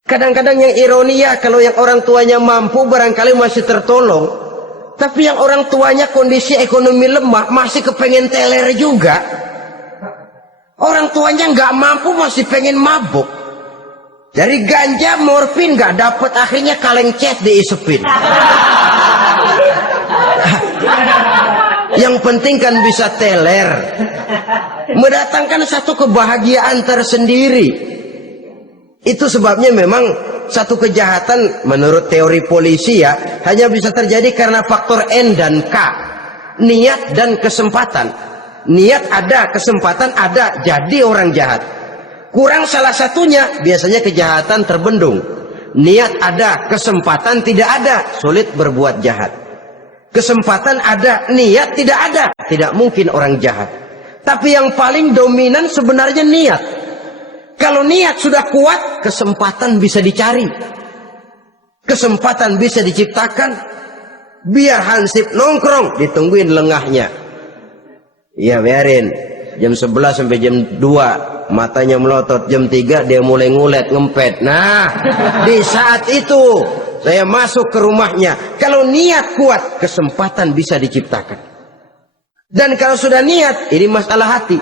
Kadang-kadang yang ironi ya, kalau yang orang tuanya mampu barangkali masih tertolong, tapi yang orang tuanya kondisi ekonomi lemah masih kepengen teler juga. Orang tuanya nggak mampu masih pengen mabuk. Dari ganja, morfin nggak dapet, akhirnya kaleng cet diisepin. Yang penting kan bisa teler, mendatangkan satu kebahagiaan tersendiri. Itu sebabnya memang satu kejahatan menurut teori polisi ya, hanya bisa terjadi karena faktor N dan K, niat dan kesempatan. Niat ada, kesempatan ada, jadi orang jahat. Kurang salah satunya, biasanya kejahatan terbendung. Niat ada, kesempatan tidak ada, sulit berbuat jahat. Kesempatan ada, niat tidak ada, tidak mungkin orang jahat. Tapi yang paling dominan sebenarnya niat. Kalau niat sudah kuat, kesempatan bisa dicari, kesempatan bisa diciptakan. Biar Hansip nongkrong, ditungguin lengahnya. Iya, biarin jam 11 sampai jam 2, matanya melotot. Jam 3 dia mulai ngulet, ngempet. Nah, di saat itu saya masuk ke rumahnya. Kalau niat kuat, kesempatan bisa diciptakan. Dan kalau sudah niat, ini masalah hati.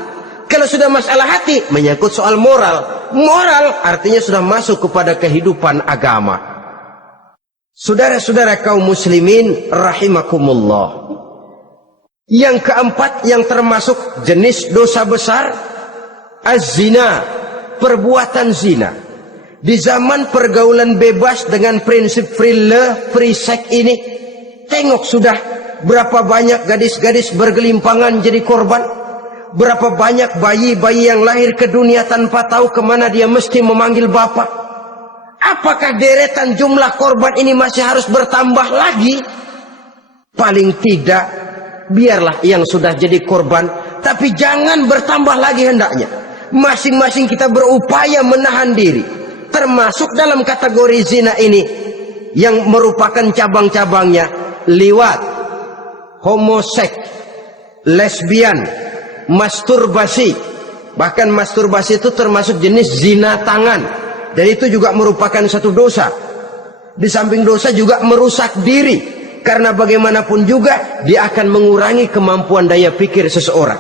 Kalau sudah masalah hati, menyangkut soal moral. Moral artinya sudah masuk kepada kehidupan agama. Saudara-saudara kaum muslimin rahimakumullah. Yang keempat yang termasuk jenis dosa besar, az-zina, perbuatan zina. Di zaman pergaulan bebas dengan prinsip free love, free sex ini, tengok sudah berapa banyak gadis-gadis bergelimpangan jadi korban. Berapa banyak bayi-bayi yang lahir ke dunia tanpa tahu kemana dia mesti memanggil bapak. Apakah deretan jumlah korban ini masih harus bertambah lagi? Paling tidak, biarlah yang sudah jadi korban, tapi jangan bertambah lagi hendaknya. Masing-masing kita berupaya menahan diri. Termasuk dalam kategori zina ini, yang merupakan cabang-cabangnya liwat, homoseks, lesbian, masturbasi. Bahkan masturbasi itu termasuk jenis zina tangan, dan itu juga merupakan satu dosa. Di samping dosa juga merusak diri, karena bagaimanapun juga dia akan mengurangi kemampuan daya pikir seseorang.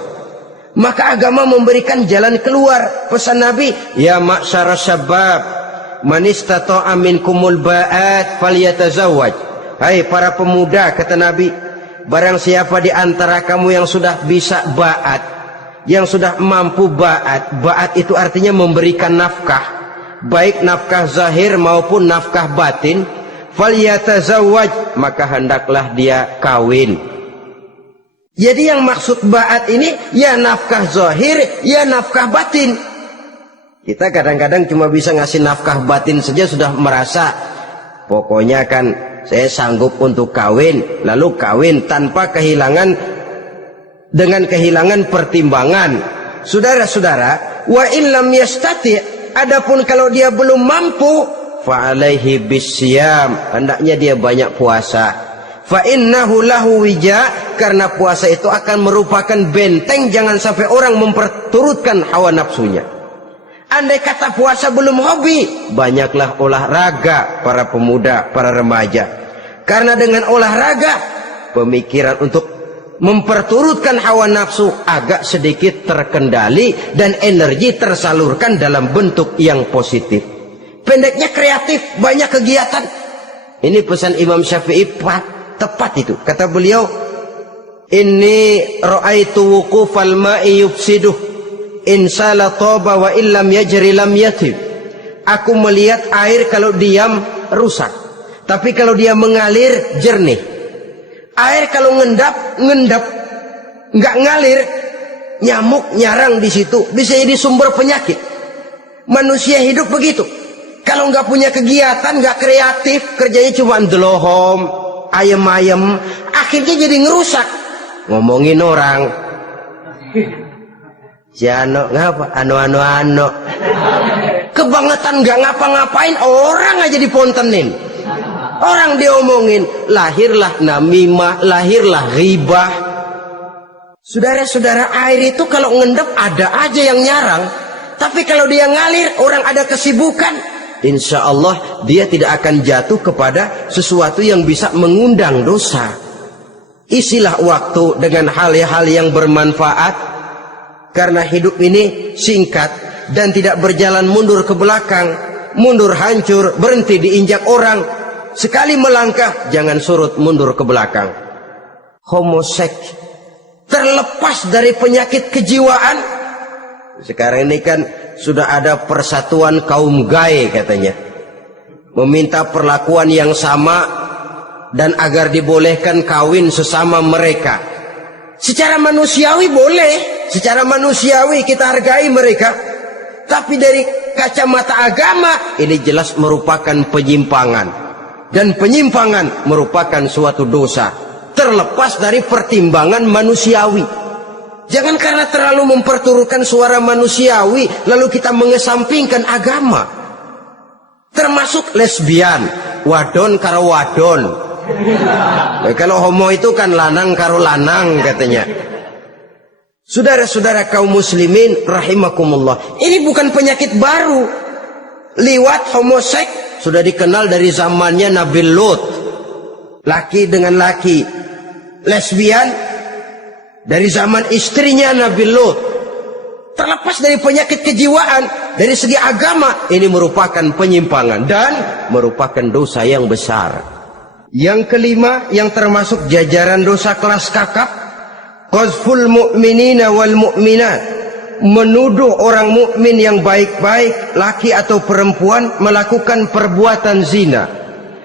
Maka agama memberikan jalan keluar. Pesan Nabi, ya ma'syara syabab, man istata'a minkumul ba'at falyatazawwaj. Hai para pemuda, kata Nabi, barang siapa di antara kamu yang sudah bisa ba'at, yang sudah mampu ba'at. Ba'at itu artinya memberikan nafkah, baik nafkah zahir maupun nafkah batin. Falyatazawwaj, maka hendaklah dia kawin. Jadi yang maksud ba'at ini ya nafkah zahir, ya nafkah batin. Kita kadang-kadang cuma bisa ngasih nafkah batin saja sudah merasa pokoknya kan saya sanggup untuk kawin, lalu kawin tanpa kehilangan, dengan kehilangan pertimbangan. Saudara-saudara, wa illam yastati, adapun kalau dia belum mampu, fa alaihi bisyam, hendaknya dia banyak puasa. Fa innahu lahu wija, karena puasa itu akan merupakan benteng jangan sampai orang memperturutkan hawa nafsunya. Andai kata puasa belum hobi, banyaklah olahraga para pemuda, para remaja. Karena dengan olahraga, pemikiran untuk memperturutkan hawa nafsu agak sedikit terkendali dan energi tersalurkan dalam bentuk yang positif. Pendeknya kreatif, banyak kegiatan. Ini pesan Imam Syafi'i tepat itu. Kata beliau, inni ra'aitu wuqufal ma'i yufsiduh insala toba wa illam yajri lam yatib. Aku melihat air kalau diam rusak, tapi kalau dia mengalir jernih. Air kalau ngendap nggak ngalir, nyamuk nyarang di situ, bisa jadi sumber penyakit. Manusia hidup begitu. Kalau nggak punya kegiatan, nggak kreatif, kerjanya cuma delohom, ayam-ayam, akhirnya jadi ngerusak. Ngomongin orang, si ano ngapa, ano, kebangetan nggak ngapa-ngapain, orang aja dipontenin, orang diomongin, lahirlah namimah, lahirlah ghibah. Saudara-saudara, air itu kalau ngendap ada aja yang nyarang, tapi kalau dia ngalir, orang ada kesibukan, insya Allah dia tidak akan jatuh kepada sesuatu yang bisa mengundang dosa. Isilah waktu dengan hal-hal yang bermanfaat, karena hidup ini singkat dan tidak berjalan mundur ke belakang. Mundur hancur, berhenti diinjak orang. Sekali melangkah, jangan surut mundur ke belakang. Homoseks, terlepas dari penyakit kejiwaan. Sekarang ini kan sudah ada persatuan kaum gay katanya, meminta perlakuan yang sama dan agar dibolehkan kawin sesama mereka. Secara manusiawi boleh, secara manusiawi kita hargai mereka, tapi dari kacamata agama ini jelas merupakan penyimpangan, dan penyimpangan merupakan suatu dosa terlepas dari pertimbangan manusiawi. Jangan karena terlalu memperturutkan suara manusiawi lalu kita mengesampingkan agama. Termasuk lesbian, wadon karo wadon. Kalau homo itu kan lanang karo lanang katanya. Saudara-saudara kaum muslimin rahimakumullah, ini bukan penyakit baru. Liwat, homoseks sudah dikenal dari zamannya Nabi Lut, laki dengan laki. Lesbian dari zaman istrinya Nabi Lut. Terlepas dari penyakit kejiwaan, dari segi agama ini merupakan penyimpangan dan merupakan dosa yang besar. Yang kelima, yang termasuk jajaran dosa kelas kakap, qazful mu'minina wal mu'minat, menuduh orang mukmin yang baik-baik, laki atau perempuan, melakukan perbuatan zina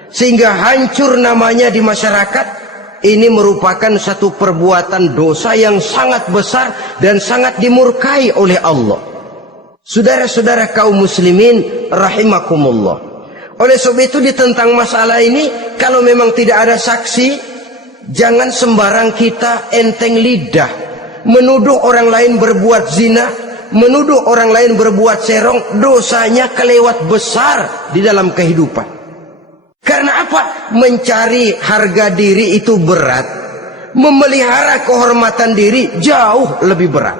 sehingga hancur namanya di masyarakat. Ini merupakan satu perbuatan dosa yang sangat besar dan sangat dimurkai oleh Allah. Saudara-saudara kaum muslimin rahimakumullah, oleh sebab itu tentang masalah ini, kalau memang tidak ada saksi, jangan sembarang kita enteng lidah menuduh orang lain berbuat zina, menuduh orang lain berbuat serong. Dosanya kelewat besar di dalam kehidupan. Karena apa? Mencari harga diri itu berat, memelihara kehormatan diri jauh lebih berat.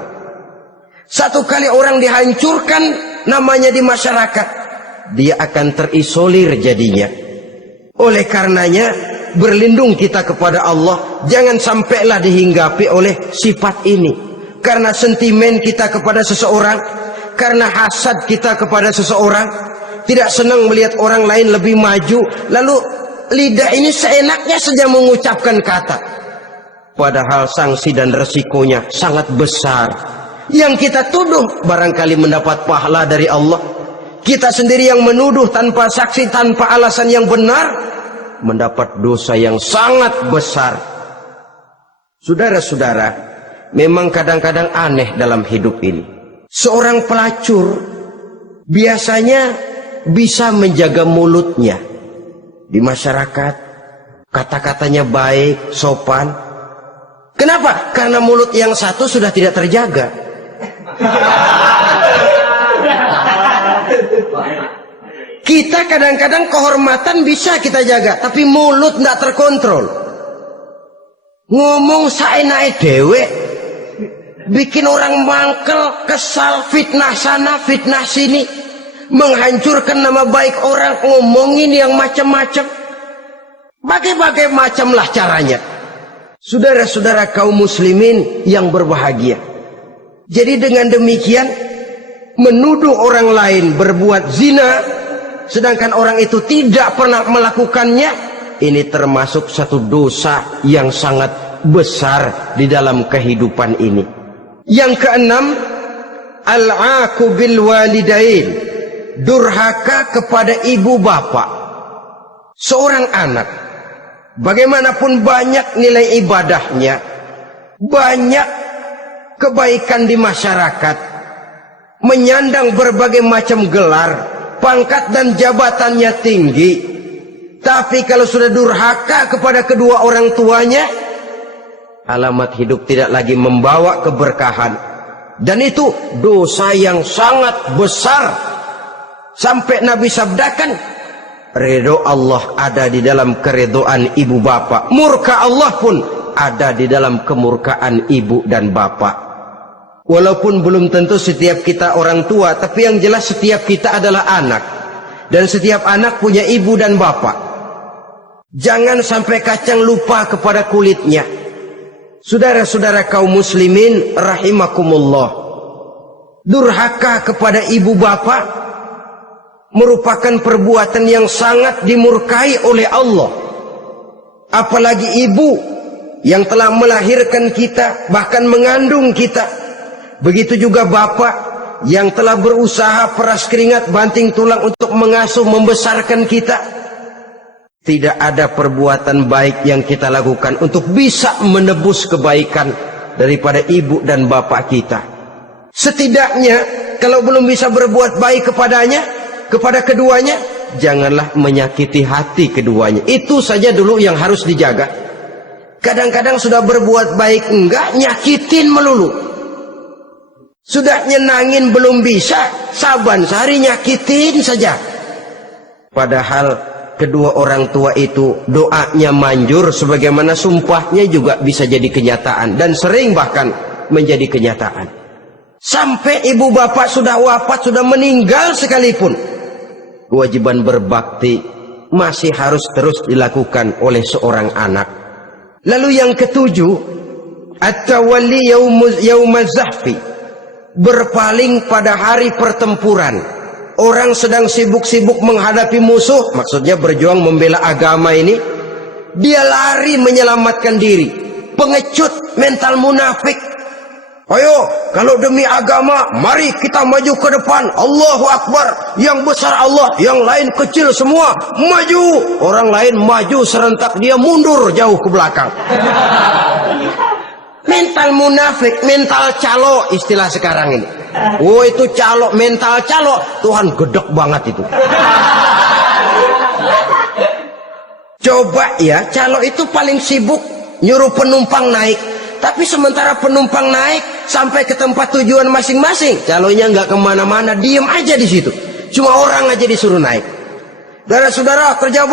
Satu kali orang dihancurkan namanya di masyarakat, dia akan terisolir jadinya. Oleh karenanya berlindung kita kepada Allah, jangan sampailah dihinggapi oleh sifat ini. Karena sentimen kita kepada seseorang, karena hasad kita kepada seseorang, tidak senang melihat orang lain lebih maju, lalu lidah ini seenaknya saja mengucapkan kata, padahal sanksi dan resikonya sangat besar. Yang kita tuduh barangkali mendapat pahala dari Allah, kita sendiri yang menuduh tanpa saksi, tanpa alasan yang benar, mendapat dosa yang sangat besar. Saudara-saudara, memang kadang-kadang aneh dalam hidup ini. Seorang pelacur biasanya bisa menjaga mulutnya di masyarakat, kata-katanya baik, sopan. Kenapa? Karena mulut yang satu sudah tidak terjaga. Kita kadang-kadang kehormatan bisa kita jaga, tapi mulut tidak terkontrol. Ngomong saenake dewe, bikin orang mangkel, kesal, fitnah sana, fitnah sini, menghancurkan nama baik orang, ngomongin yang macam-macam. Bagai-bagai macamlah caranya. Saudara-saudara kaum muslimin yang berbahagia. Jadi dengan demikian, menuduh orang lain berbuat zina, sedangkan orang itu tidak pernah melakukannya, ini termasuk satu dosa yang sangat besar di dalam kehidupan ini. Yang keenam, al-'aqu bil walidain, durhaka kepada ibu bapak. Seorang anak, bagaimanapun banyak nilai ibadahnya, banyak kebaikan di masyarakat, menyandang berbagai macam gelar, pangkat dan jabatannya tinggi, tapi kalau sudah durhaka kepada kedua orang tuanya, alamat hidup tidak lagi membawa keberkahan. Dan itu dosa yang sangat besar. Sampai Nabi sabdakan, ridho Allah ada di dalam keridhaan ibu bapak, murka Allah pun ada di dalam kemurkaan ibu dan bapak. Walaupun belum tentu setiap kita orang tua, tapi yang jelas setiap kita adalah anak, dan setiap anak punya ibu dan bapak. Jangan sampai kacang lupa kepada kulitnya. Saudara-saudara kaum muslimin rahimakumullah, durhaka kepada ibu bapak merupakan perbuatan yang sangat dimurkai oleh Allah. Apalagi ibu yang telah melahirkan kita, bahkan mengandung kita. Begitu juga bapak yang telah berusaha peras keringat banting tulang untuk mengasuh membesarkan kita. Tidak ada perbuatan baik yang kita lakukan untuk bisa menebus kebaikan daripada ibu dan bapak kita. Setidaknya kalau belum bisa berbuat baik kepadanya, kepada keduanya, janganlah menyakiti hati keduanya. Itu saja dulu yang harus dijaga. Kadang-kadang sudah berbuat baik enggak, nyakitin melulu. Sudah nyenangin belum bisa, saban sehari nyakitin saja. Padahal kedua orang tua itu doanya manjur, sebagaimana sumpahnya juga bisa jadi kenyataan, dan sering bahkan menjadi kenyataan. Sampai ibu bapak sudah wafat, sudah meninggal sekalipun, kewajiban berbakti masih harus terus dilakukan oleh seorang anak. Lalu yang ketujuh, at-tawalli yaumaz zahfi, berpaling pada hari pertempuran. Orang sedang sibuk-sibuk menghadapi musuh, maksudnya berjuang membela agama ini, dia lari menyelamatkan diri. Pengecut, mental munafik. Ayo, kalau demi agama, mari kita maju ke depan. Allahu Akbar, yang besar Allah, yang lain kecil semua, maju. Orang lain maju serentak, dia mundur jauh ke belakang. Mental munafik, mental calo istilah sekarang ini. Oh itu calo, mental calo, Tuhan gedek banget itu. Coba ya, calo itu paling sibuk nyuruh penumpang naik. Tapi sementara penumpang naik sampai ke tempat tujuan masing-masing, calonya nggak kemana-mana, diem aja di situ. Cuma orang aja disuruh naik. Saudara-saudara, kerja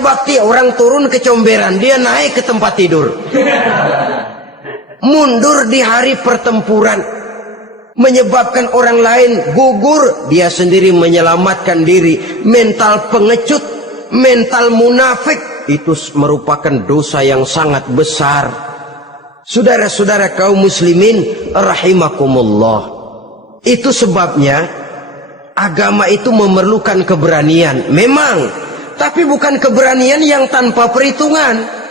bakti, orang turun ke comberan, dia naik ke tempat tidur. Mundur di hari pertempuran, menyebabkan orang lain gugur, dia sendiri menyelamatkan diri. Mental pengecut, mental munafik, itu merupakan dosa yang sangat besar. Saudara-saudara kaum muslimin rahimakumullah, itu sebabnya agama itu memerlukan keberanian, memang, tapi bukan keberanian yang tanpa perhitungan.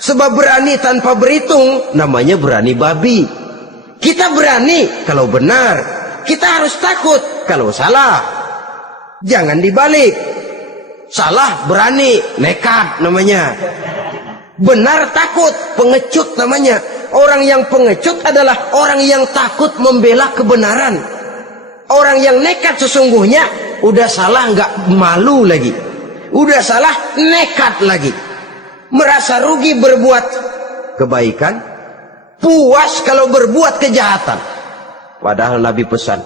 Sebab berani tanpa berhitung namanya berani babi. Kita berani kalau benar, kita harus takut kalau salah. Jangan dibalik. Salah berani, nekat namanya. Benar takut, pengecut namanya. Orang yang pengecut adalah orang yang takut membela kebenaran. Orang yang nekat sesungguhnya udah salah nggak malu lagi, udah salah nekat lagi, merasa rugi berbuat kebaikan, puas kalau berbuat kejahatan. Padahal Nabi pesan,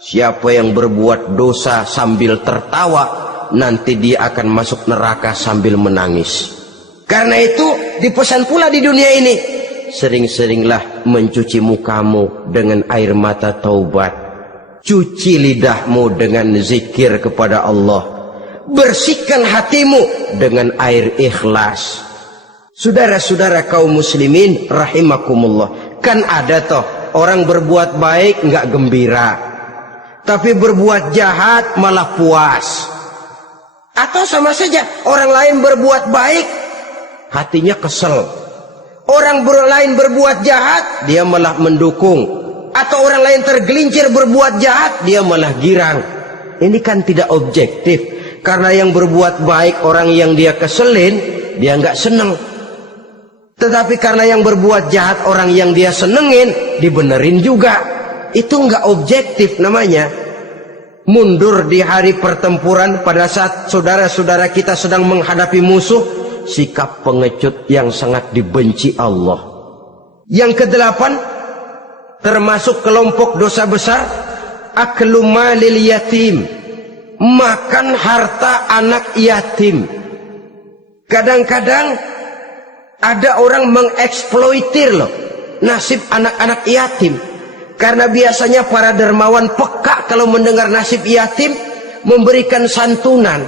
siapa yang berbuat dosa sambil tertawa, nanti dia akan masuk neraka sambil menangis. Karena itu dipesan pula di dunia ini, sering-seringlah mencuci mukamu dengan air mata taubat. Cuci lidahmu dengan zikir kepada Allah. Bersihkan hatimu dengan air ikhlas. Saudara-saudara kaum muslimin rahimakumullah, kan ada toh orang berbuat baik nggak gembira, tapi berbuat jahat malah puas. Atau sama saja, orang lain berbuat baik hatinya kesel, orang lain berbuat jahat dia malah mendukung. Atau orang lain tergelincir berbuat jahat, dia malah girang. Ini kan tidak objektif. Karena yang berbuat baik, orang yang dia keselin, dia nggak seneng. Tetapi karena yang berbuat jahat, orang yang dia senengin, dibenerin juga. Itu nggak objektif namanya. Mundur di hari pertempuran pada saat saudara-saudara kita sedang menghadapi musuh, sikap pengecut yang sangat dibenci Allah. Yang kedelapan, termasuk kelompok dosa besar, aklu malil yatim, makan harta anak yatim. Kadang-kadang ada orang mengeksploitir loh nasib anak-anak yatim. Karena biasanya para dermawan peka kalau mendengar nasib yatim, memberikan santunan.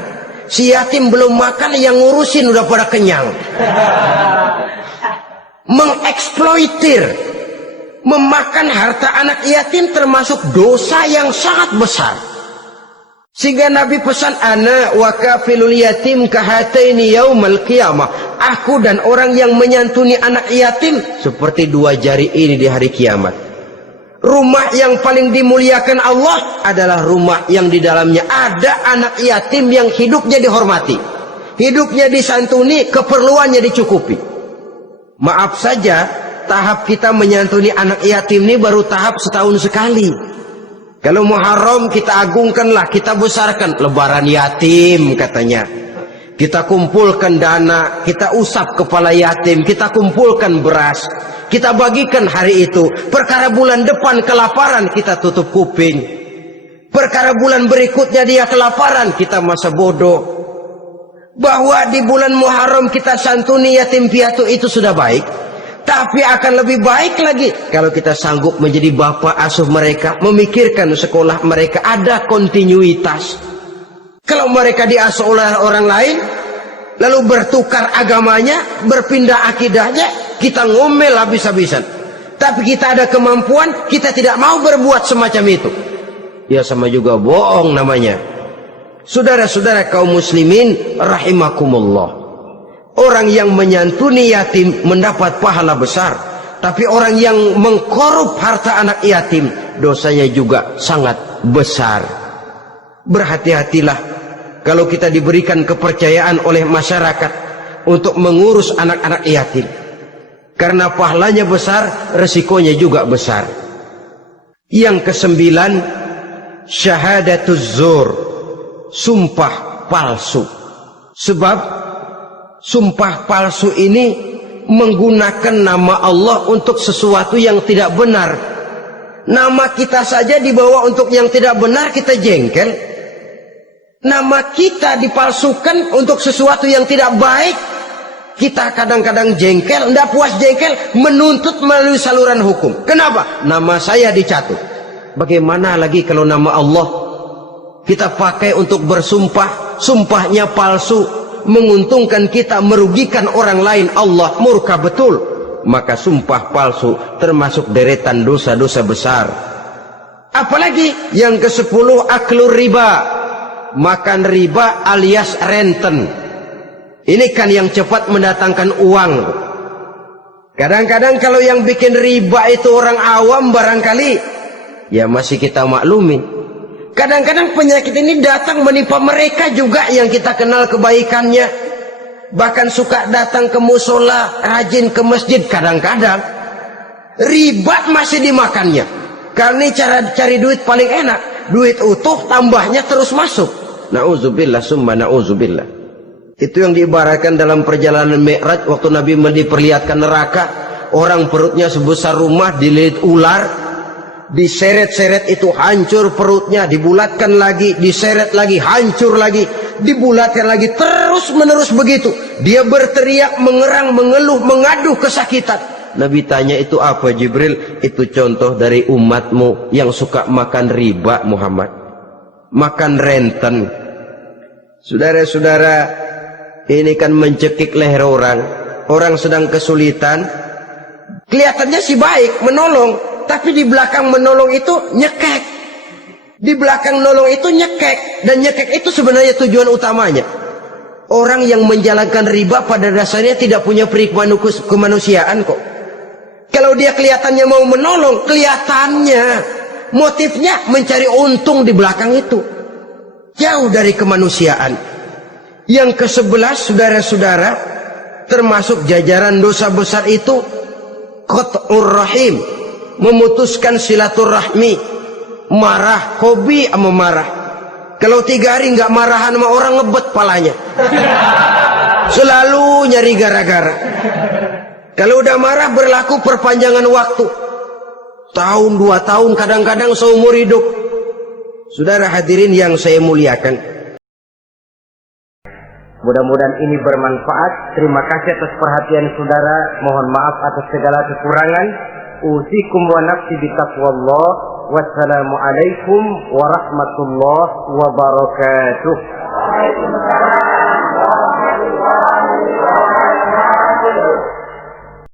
Si yatim belum makan, yang ngurusin udah pada kenyang. Mengeksploitir, memakan harta anak yatim termasuk dosa yang sangat besar. Sehingga Nabi pesan, ana wa kafilul yatim kahataini yaumal qiyamah. Aku dan orang yang menyantuni anak yatim seperti dua jari ini di hari kiamat. Rumah yang paling dimuliakan Allah adalah rumah yang di dalamnya ada anak yatim yang hidupnya dihormati, hidupnya disantuni, keperluannya dicukupi. Maaf saja, tahap kita menyantuni anak yatim ini baru tahap setahun sekali. Kalau Muharram kita agungkanlah, kita besarkan. Lebaran yatim katanya, kita kumpulkan dana, kita usap kepala yatim, kita kumpulkan beras, kita bagikan hari itu. Perkara bulan depan kelaparan, kita tutup kuping. Perkara bulan berikutnya dia kelaparan, kita masa bodoh. Bahwa di bulan Muharram kita santuni yatim piatu itu sudah baik. Tapi akan lebih baik lagi kalau kita sanggup menjadi bapak asuh mereka, memikirkan sekolah mereka, ada kontinuitas. Kalau mereka diasuh oleh orang lain, lalu bertukar agamanya, berpindah akidahnya, kita ngomel habis-habisan. Tapi kita ada kemampuan, kita tidak mau berbuat semacam itu. Ya sama juga bohong namanya. Saudara-saudara kaum muslimin rahimakumullah, orang yang menyantuni yatim mendapat pahala besar, tapi orang yang mengkorup harta anak yatim dosanya juga sangat besar. Berhati-hatilah kalau kita diberikan kepercayaan oleh masyarakat untuk mengurus anak-anak yatim, karena pahalanya besar, resikonya juga besar. Yang kesembilan, syahadatuz zur, sumpah palsu. Sebab sumpah palsu ini menggunakan nama Allah untuk sesuatu yang tidak benar. Nama kita saja dibawa untuk yang tidak benar, kita jengkel. nama kita dipalsukan untuk sesuatu yang tidak baik, kita kadang-kadang jengkel, tidak puas jengkel, menuntut melalui saluran hukum. Kenapa? Nama saya dicatut. Bagaimana lagi kalau nama Allah kita pakai untuk bersumpah, sumpahnya palsu, menguntungkan kita, merugikan orang lain, Allah murka betul. Maka sumpah palsu termasuk deretan dosa-dosa besar. Apalagi yang ke-10, aklur riba, makan riba alias renten. Ini kan yang cepat mendatangkan uang. Kadang-kadang kalau yang bikin riba itu orang awam barangkali, ya masih kita maklumi. Kadang-kadang penyakit ini datang menimpa mereka juga yang kita kenal kebaikannya. Bahkan suka datang ke musola, rajin ke masjid. Kadang-kadang riba masih dimakannya. Karena cara cari duit paling enak, duit utuh tambahnya terus masuk. Na'udzubillah summa na'udzubillah. Itu yang diibaratkan dalam perjalanan Mi'raj waktu Nabi diperlihatkan neraka. Orang perutnya sebesar rumah dililit ular, diseret-seret itu hancur perutnya, dibulatkan lagi, diseret lagi, hancur lagi, dibulatkan lagi, terus menerus begitu. Dia berteriak, mengerang, mengeluh, mengaduh kesakitan. Nabi tanya, itu apa Jibril? Itu contoh dari umatmu yang suka makan riba Muhammad, makan renten. Saudara-saudara, ini kan mencekik leher orang. Orang sedang kesulitan, kelihatannya sih baik, menolong, tapi di belakang menolong itu nyekek. Di belakang nolong itu nyekek, dan nyekek itu sebenarnya tujuan utamanya. Orang yang menjalankan riba pada dasarnya tidak punya perikman kemanusiaan kok. Kalau dia kelihatannya mau menolong, kelihatannya motifnya mencari untung di belakang itu, jauh dari kemanusiaan. Yang ke-11, saudara-saudara, termasuk jajaran dosa besar itu qat'ur rahim, memutuskan silaturahmi. Marah, hobi sama marah. Kalau 3 hari nggak marahan sama orang, ngebet palanya, selalu nyari gara-gara. Kalau udah marah berlaku perpanjangan waktu, tahun 2 tahun, kadang-kadang seumur hidup. Saudara hadirin yang saya muliakan, mudah-mudahan ini bermanfaat. Terima kasih atas perhatian saudara. Mohon maaf atas segala kekurangan. Usikum wa nafsi bitaqwallah. Wassalamualaikum warahmatullahi wabarakatuh.